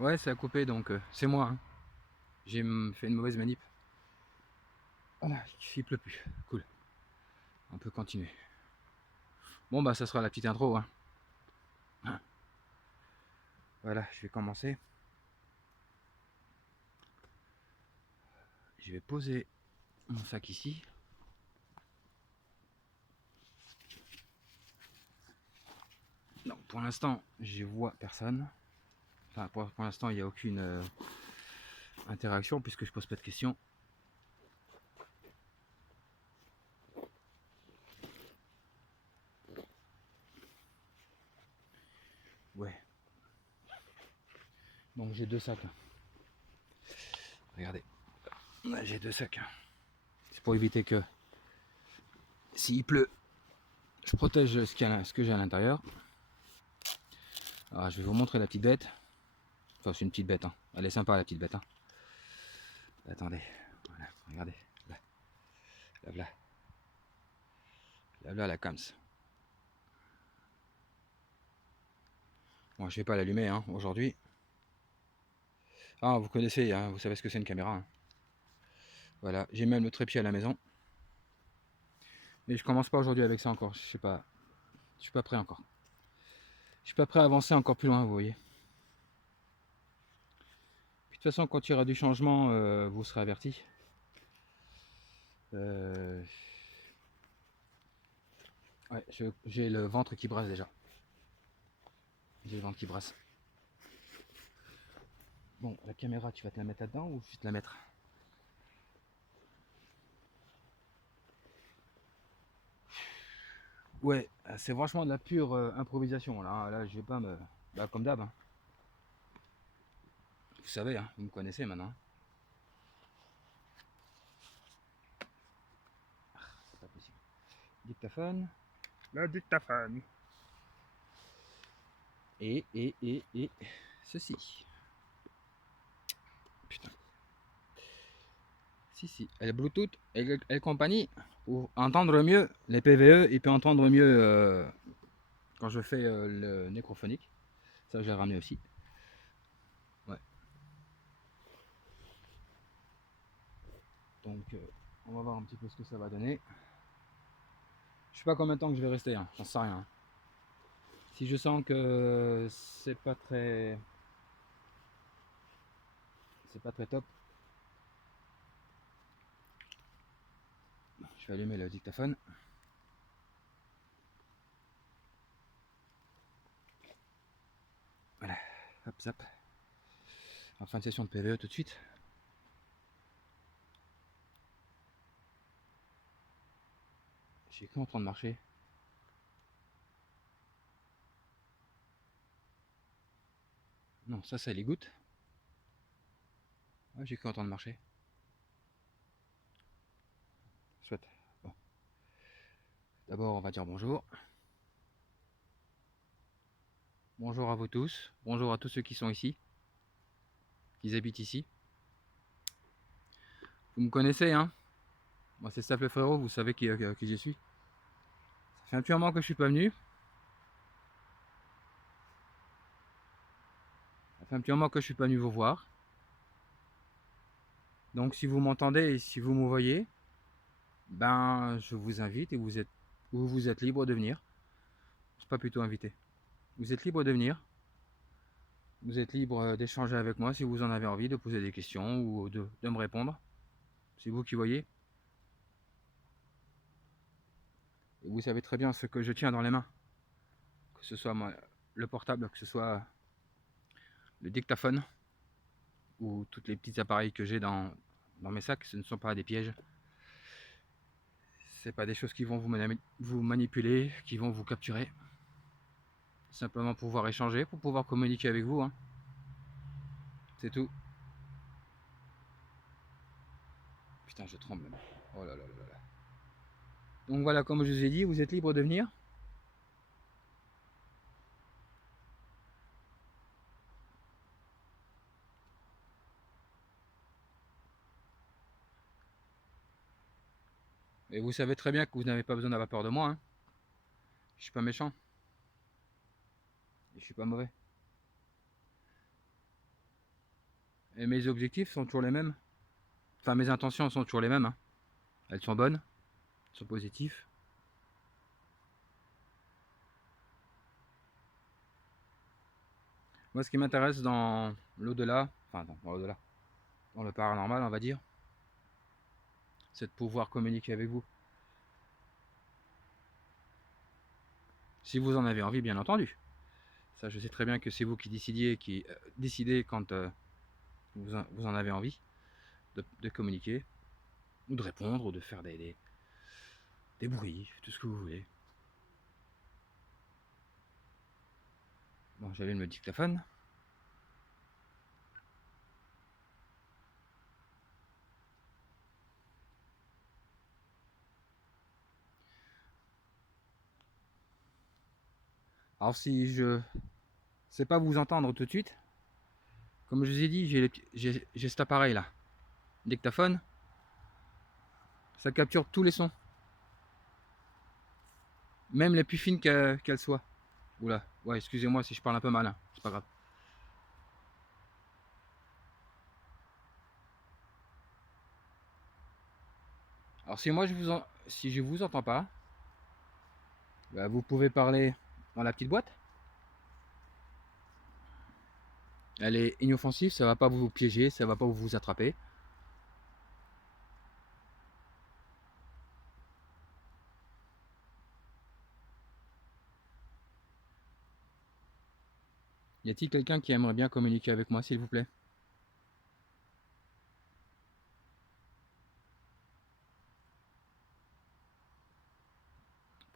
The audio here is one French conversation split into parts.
Ouais, ça a coupé, donc c'est moi. Hein. J'ai fait une mauvaise manip. Voilà, il pleut plus. Cool. On peut continuer. Bon, bah, ça sera la petite intro. Hein. Voilà, je vais commencer. Je vais poser mon sac ici. Non, pour l'instant, je vois personne. Enfin, pour l'instant, il n'y a aucune interaction puisque je pose pas de questions. Ouais. Donc j'ai deux sacs. Regardez. Ouais, j'ai deux sacs. C'est pour éviter que s'il pleut, je protège ce que j'ai à l'intérieur. Alors je vais vous montrer la petite bête. Enfin, c'est une petite bête. Hein. Elle est sympa la petite bête. Hein. Attendez. Voilà, regardez. Là, là, là. Là, là, la cams. Bon, je vais pas l'allumer hein, aujourd'hui. Ah, vous connaissez, hein, vous savez ce que c'est une caméra. Hein. Voilà, j'ai même le trépied à la maison. Mais je commence pas aujourd'hui avec ça encore. Je suis pas prêt encore. Je suis pas prêt à avancer encore plus loin, vous voyez. Puis, de toute façon, quand il y aura du changement, vous serez averti. Ouais, j'ai le ventre qui brasse déjà. J'ai le ventre qui brasse. Bon, la caméra, tu vas te la mettre là-dedans ou je vais te la mettre? Ouais, c'est franchement de la pure improvisation. Là, je vais pas me... Bah, comme d'hab. Hein. Vous savez, hein, vous me connaissez maintenant. C'est pas possible. Dictaphone. Le dictaphone. Et ceci. Putain. Si. Elle est Bluetooth et compagnie. Pour entendre mieux les PVE, il peut entendre mieux quand je fais le nécrophonique. Ça, je l'ai ramené aussi. Ouais. Donc, on va voir un petit peu ce que ça va donner. Je sais pas combien de temps que je vais rester, hein. J'en sais rien. Si je sens que c'est pas très top, je vais allumer le dictaphone. Voilà, hop, zap. En fin de session de PVE tout de suite. J'ai que en train de marcher. Non, ça c'est les gouttes. Ouais, j'ai que en train de marcher. Soit. Bon. D'abord, on va dire bonjour. Bonjour à vous tous. Bonjour à tous ceux qui sont ici, qui habitent ici. Vous me connaissez, hein? Moi, c'est Staph le frérot, vous savez qui je suis. Ça fait un petit moment que je suis pas venu. Ça fait un petit moment que je suis pas venu vous voir. Donc, si vous m'entendez et si vous me voyez, ben, je vous invite et vous êtes libre de venir. C'est pas plutôt invité. Vous êtes libre de venir. Vous êtes libre d'échanger avec moi si vous en avez envie, de poser des questions ou de me répondre. C'est vous qui voyez. Et vous savez très bien ce que je tiens dans les mains. Que ce soit le portable, que ce soit le dictaphone ou tous les petits appareils que j'ai dans mes sacs, ce ne sont pas des pièges. Ce n'est pas des choses qui vont vous manipuler, qui vont vous capturer. Simplement pour pouvoir échanger, pour pouvoir communiquer avec vous. Hein. C'est tout. Putain, je tremble. Oh là là là là. Donc voilà, comme je vous ai dit, vous êtes libre de venir. Et vous savez très bien que vous n'avez pas besoin d'avoir peur de moi. Hein. Je suis pas méchant. Et je suis pas mauvais. Et mes objectifs sont toujours les mêmes. Enfin, mes intentions sont toujours les mêmes, hein. Elles sont bonnes, elles sont positives. Moi, ce qui m'intéresse dans l'au-delà, enfin dans l'au-delà, dans le paranormal, on va dire, c'est de pouvoir communiquer avec vous. Si vous en avez envie, bien entendu. Ça, je sais très bien que c'est vous qui décidez quand vous en avez envie de communiquer, ou de répondre, ou de faire des bruits, tout ce que vous voulez. Bon, j'allume le dictaphone. Alors si je sais pas vous entendre tout de suite, comme je vous ai dit, j'ai cet appareil là, dictaphone, ça capture tous les sons, même les plus fines qu'elles soient. Oula, ouais, excusez-moi si je parle un peu mal, hein, c'est pas grave. Alors si je vous entends pas, bah, vous pouvez parler dans la petite boîte. Elle est inoffensive, ça va pas vous piéger, ça va pas vous attraper. Y a-t-il quelqu'un qui aimerait bien communiquer avec moi, s'il vous plaît?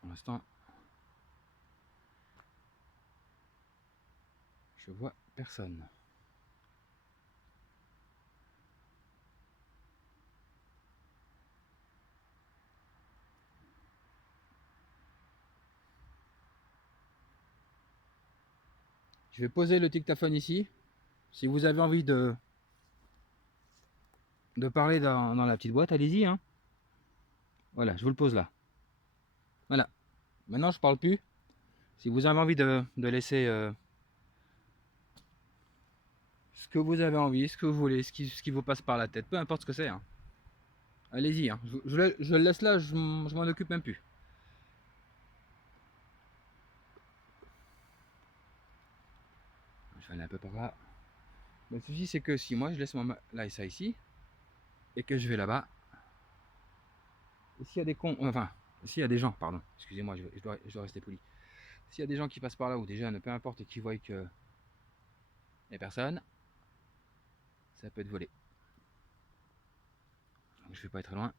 Pour l'instant, je vois personne. Je vais poser le dictaphone ici. Si vous avez envie de parler dans la petite boîte, allez-y, hein. Voilà, je vous le pose là. Voilà. Maintenant, je parle plus. Si vous avez envie de laisser ce que vous avez envie, ce que vous voulez, ce qui vous passe par la tête, peu importe ce que c'est, hein. Allez-y, hein. Je le laisse là, je m'en occupe même plus. Je vais aller un peu par là. Le souci, c'est que si moi je laisse là ça ici, et que je vais là-bas, et s'il y a des cons, enfin, s'il y a des gens, pardon, excusez-moi, je dois rester poli. S'il y a des gens qui passent par là, ou des jeunes, peu importe, et qui voient que il n'y a personne, ça peut être volé. Donc je vais pas être loin. De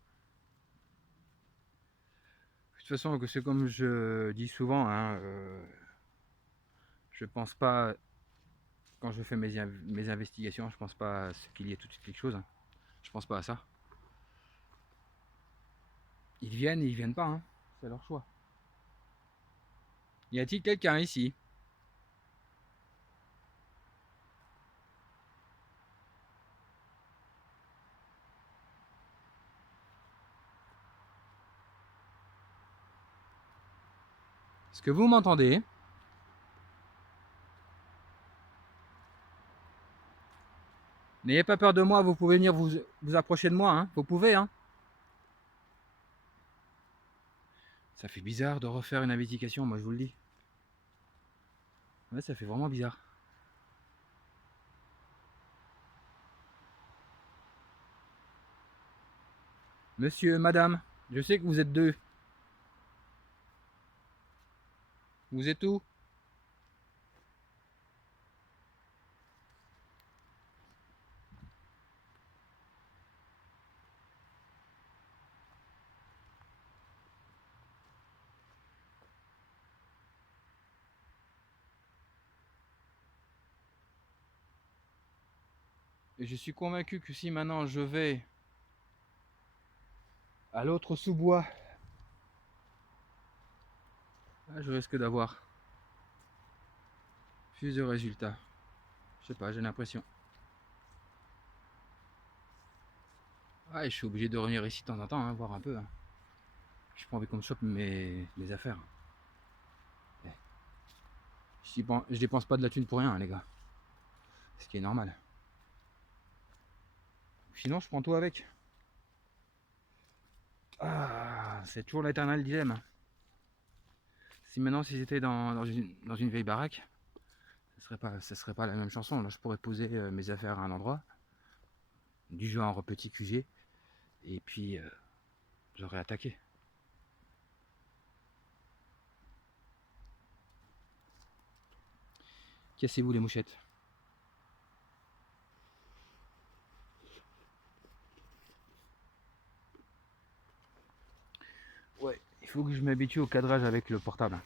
toute façon, c'est comme je dis souvent, hein, je pense pas, quand je fais mes investigations, je pense pas à ce qu'il y ait tout de suite quelque chose, hein. Je pense pas à ça. Ils viennent et ils viennent pas, hein. C'est leur choix. Y a-t-il quelqu'un ici? Est-ce que vous m'entendez? N'ayez pas peur de moi, vous pouvez venir vous approcher de moi, hein. Vous pouvez, hein. Ça fait bizarre de refaire une investigation, moi je vous le dis. Ouais, ça fait vraiment bizarre. Monsieur, madame, je sais que vous êtes deux. Vous êtes où? Et je suis convaincu que si maintenant je vais à l'autre sous-bois, je risque d'avoir plus de résultats. Je sais pas, j'ai l'impression. Ah, je suis obligé de revenir ici de temps en temps, hein, voir un peu, hein. Je pas envie qu'on me chope mes affaires. Eh, je dépense pas de la thune pour rien, hein, les gars. Ce qui est normal. Sinon, je prends tout avec. Ah, c'est toujours l'éternel dilemme. Si maintenant, si j'étais dans une vieille baraque, ce serait pas la même chanson. Là, je pourrais poser mes affaires à un endroit, du genre petit QG, et puis j'aurais attaqué. Cassez-vous les mouchettes. Ouais, il faut que je m'habitue au cadrage avec le portable.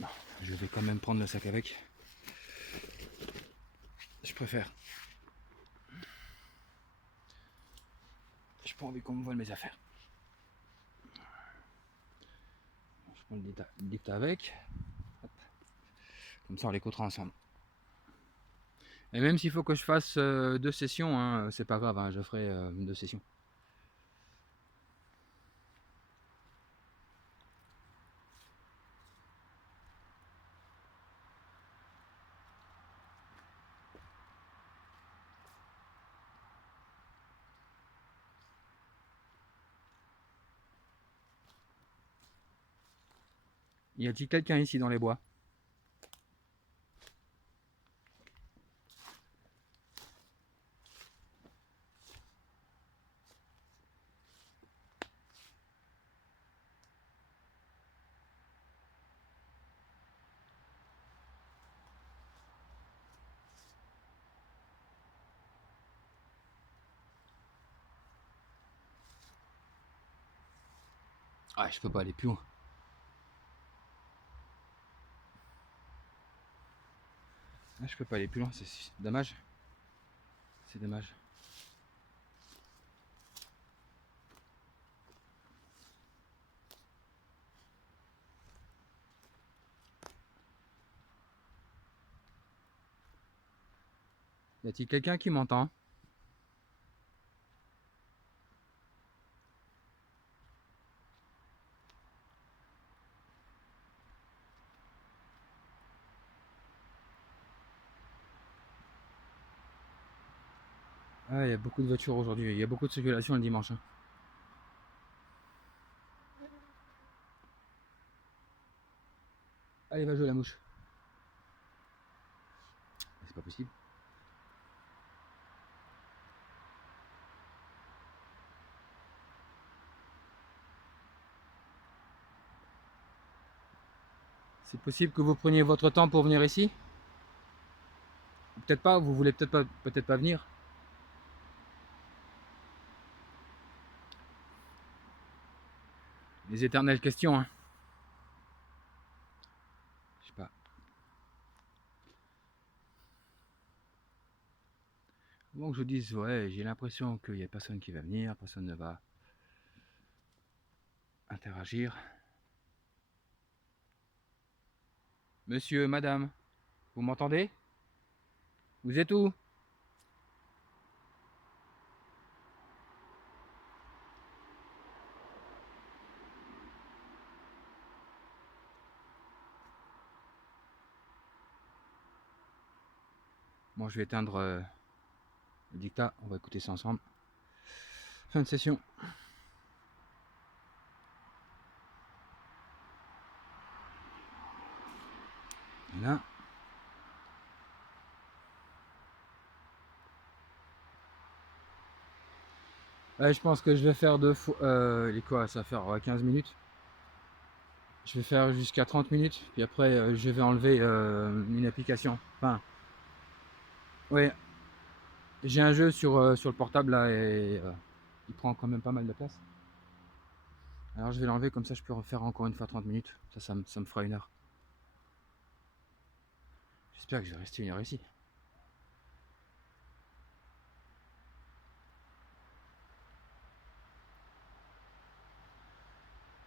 Non, je vais quand même prendre le sac avec. Je préfère. J'ai pas envie qu'on me vole mes affaires. Je prends le dictat avec. Hop. Comme ça, on l'écoutera ensemble. Et même s'il faut que je fasse 2 sessions, hein, c'est pas grave, hein, je ferai 2 sessions. Y a-t-il quelqu'un ici dans les bois? Ah, je peux pas aller plus loin. Ah, je peux pas aller plus loin, c'est dommage. C'est dommage. Y a-t-il quelqu'un qui m'entend? Ah, il y a beaucoup de voitures aujourd'hui, il y a beaucoup de circulation le dimanche. Hein. Allez, va jouer la mouche. C'est pas possible. C'est possible que vous preniez votre temps pour venir ici? Peut-être pas, vous voulez peut-être pas venir. Les éternelles questions, hein. Je sais pas. Avant que je dise, ouais, j'ai l'impression qu'il n'y a personne qui va venir, personne ne va interagir. Monsieur, madame, vous m'entendez? Vous êtes où? Bon, je vais éteindre le dictat, on va écouter ça ensemble. Fin de session. Voilà. Je pense que je vais faire deux fois. Quoi, ça va faire 15 minutes. Je vais faire jusqu'à 30 minutes. Puis après, je vais enlever une application. Enfin, ouais. J'ai un jeu sur le portable là et il prend quand même pas mal de place. Alors je vais l'enlever comme ça je peux refaire encore une fois 30 minutes. Ça me fera 1 heure. J'espère que je vais rester 1 heure ici.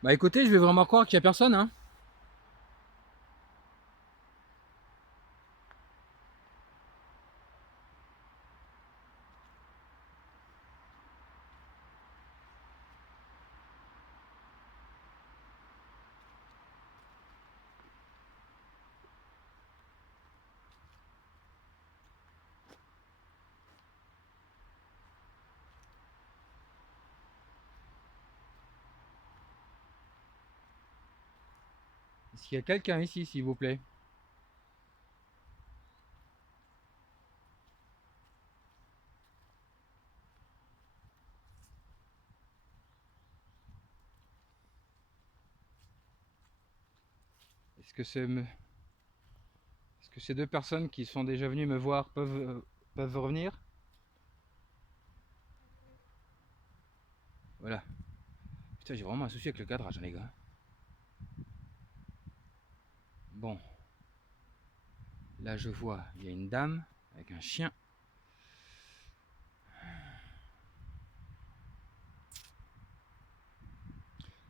Bah écoutez, je vais vraiment croire qu'il n'y a personne, hein. Est-ce qu'il y a quelqu'un ici, s'il vous plaît? Est-ce que c'est est-ce que ces deux personnes qui sont déjà venues me voir peuvent revenir? Voilà. Putain, j'ai vraiment un souci avec le cadrage, hein, les gars. Bon, là je vois, il y a une dame avec un chien.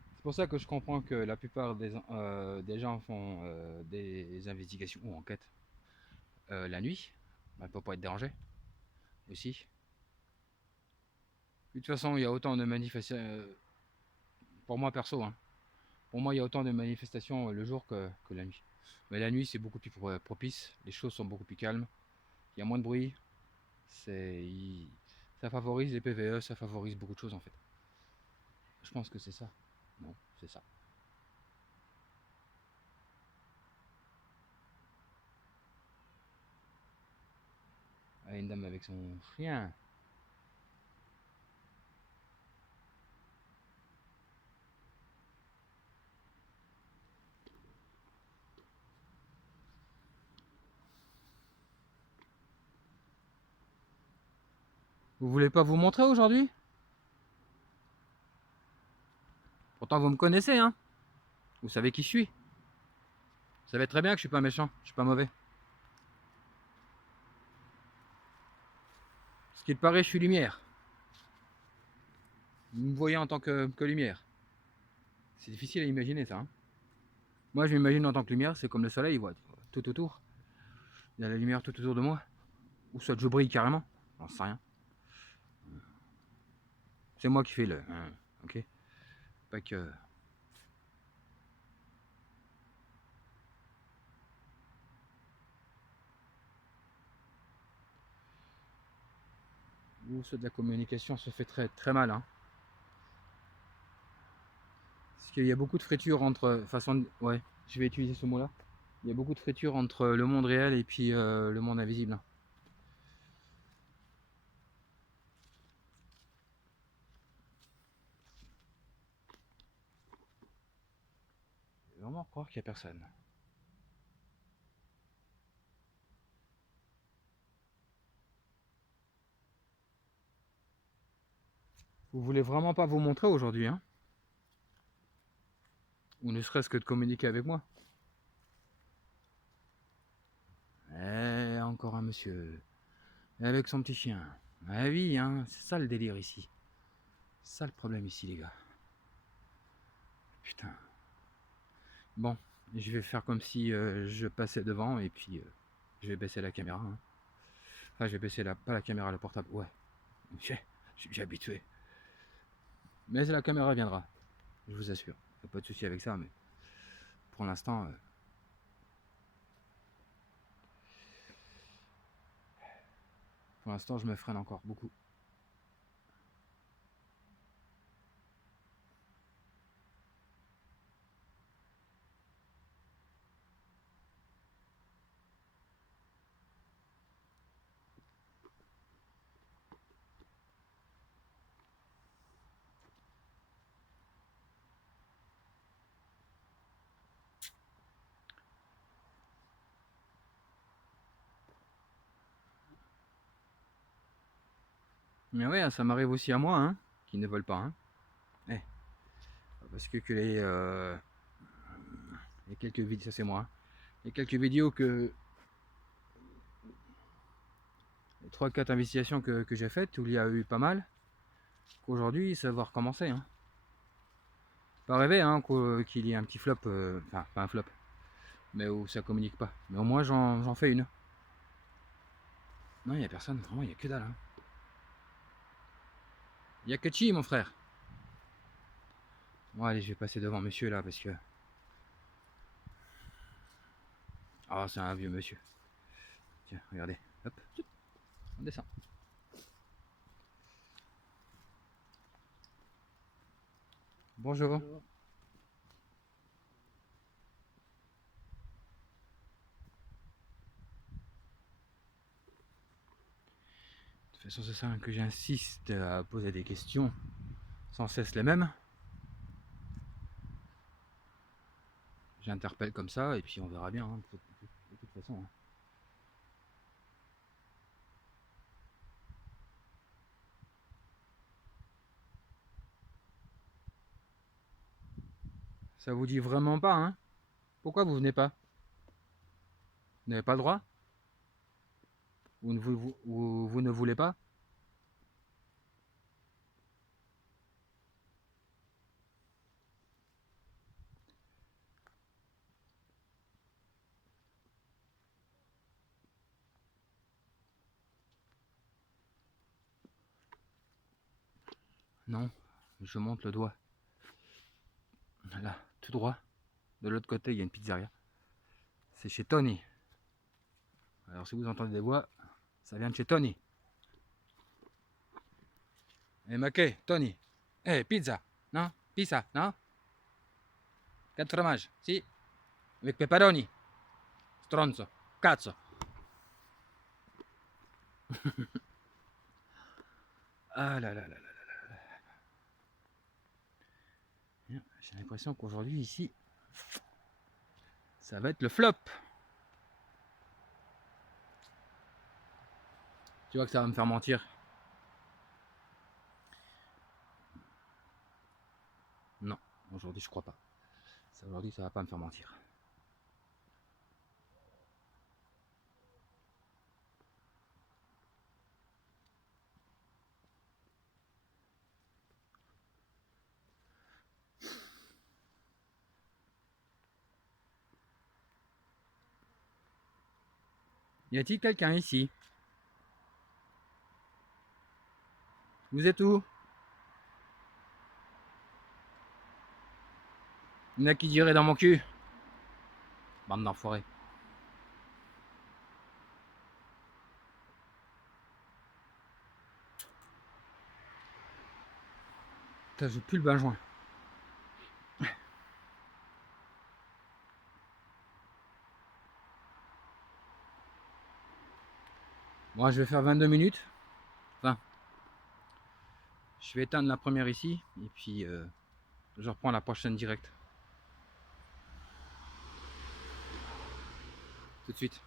C'est pour ça que je comprends que la plupart des gens font des investigations ou enquêtes la nuit, bah, pour pas être dérangé aussi. De toute façon, il y a autant de manifestations, pour moi perso, hein, pour moi il y a autant de manifestations le jour que la nuit. Mais la nuit c'est beaucoup plus propice, les choses sont beaucoup plus calmes, il y a moins de bruit, ça favorise les PVE, ça favorise beaucoup de choses en fait. Je pense que c'est ça. Non, c'est ça. Ah, une dame avec son chien. Vous voulez pas vous montrer aujourd'hui? Pourtant vous me connaissez, hein. Vous savez qui je suis. Vous savez très bien que je suis pas méchant, je suis pas mauvais. Ce qu'il paraît, je suis lumière. Vous me voyez en tant que lumière. C'est difficile à imaginer ça, hein. Moi je m'imagine en tant que lumière, c'est comme le soleil, voit tout autour. Il y a la lumière tout autour de moi. Ou soit je brille carrément. J'en sais rien. C'est moi qui fais le. Ok. Pas que. Ou soit de la communication se fait très très mal, hein. Parce qu'il y a beaucoup de friture entre. Ouais, je vais utiliser ce mot-là. Il y a beaucoup de friture entre le monde réel et puis le monde invisible, hein. Je vais vraiment croire qu'il n'y a personne. Vous voulez vraiment pas vous montrer aujourd'hui, hein? Ou ne serait-ce que de communiquer avec moi. Encore un monsieur. Avec son petit chien. Ah oui, hein, c'est ça le délire ici. C'est ça le problème ici, les gars. Putain. Bon, je vais faire comme si je passais devant et puis je vais baisser la caméra, hein. Enfin, je vais baisser pas la caméra, le portable. Ouais, je suis bien habitué. Mais la caméra viendra, je vous assure. Y a pas de souci avec ça, mais pour l'instant, je me freine encore beaucoup. Mais ouais, ça m'arrive aussi à moi, hein, qui ne veulent pas, hein. Eh, parce que il y a quelques vidéos, ça c'est moi, hein. Il y a quelques vidéos les 3-4 investigations que j'ai faites, où il y a eu pas mal, qu'aujourd'hui ça va recommencer, hein. Pas rêver, hein, qu'il y ait un petit flop, enfin pas un flop, mais où ça communique pas. Mais au moins j'en fais une. Non, il n'y a personne, vraiment, il n'y a que dalle, hein. Il n'y a que Chi, mon frère. Bon, allez, je vais passer devant monsieur là parce que. Ah, c'est un vieux monsieur. Tiens, regardez. Hop, on descend. Bonjour. toute façon, c'est ça que j'insiste à poser des questions sans cesse les mêmes. J'interpelle comme ça et puis on verra bien, hein, de toute façon. Hein. Ça vous dit vraiment pas, hein? Pourquoi vous venez pas? Vous n'avez pas le droit? Vous ne voulez pas? Non, je monte le doigt. Là, tout droit. De l'autre côté, il y a une pizzeria. C'est chez Tony. Alors si vous entendez des voix, ça vient de chez Tony. Eh Mackey, Tony. Eh, pizza. Non? Pizza, non? 4 fromages, si. Avec pepperoni. Stronzo. Cazzo. Ah là là là là là. J'ai l'impression qu'aujourd'hui ici, ça va être le flop. Tu vois que ça va me faire mentir. Non, aujourd'hui je crois pas. Aujourd'hui ça va pas me faire mentir. Y a-t-il quelqu'un ici? Vous êtes où? Il y en a qui diraient dans mon cul. Bande d'enfoirés. Putain, j'ai plus le benjoin. Bon, je vais faire 22 minutes. Enfin, je vais éteindre la première ici. Et puis, je reprends la prochaine direct. Tout de suite.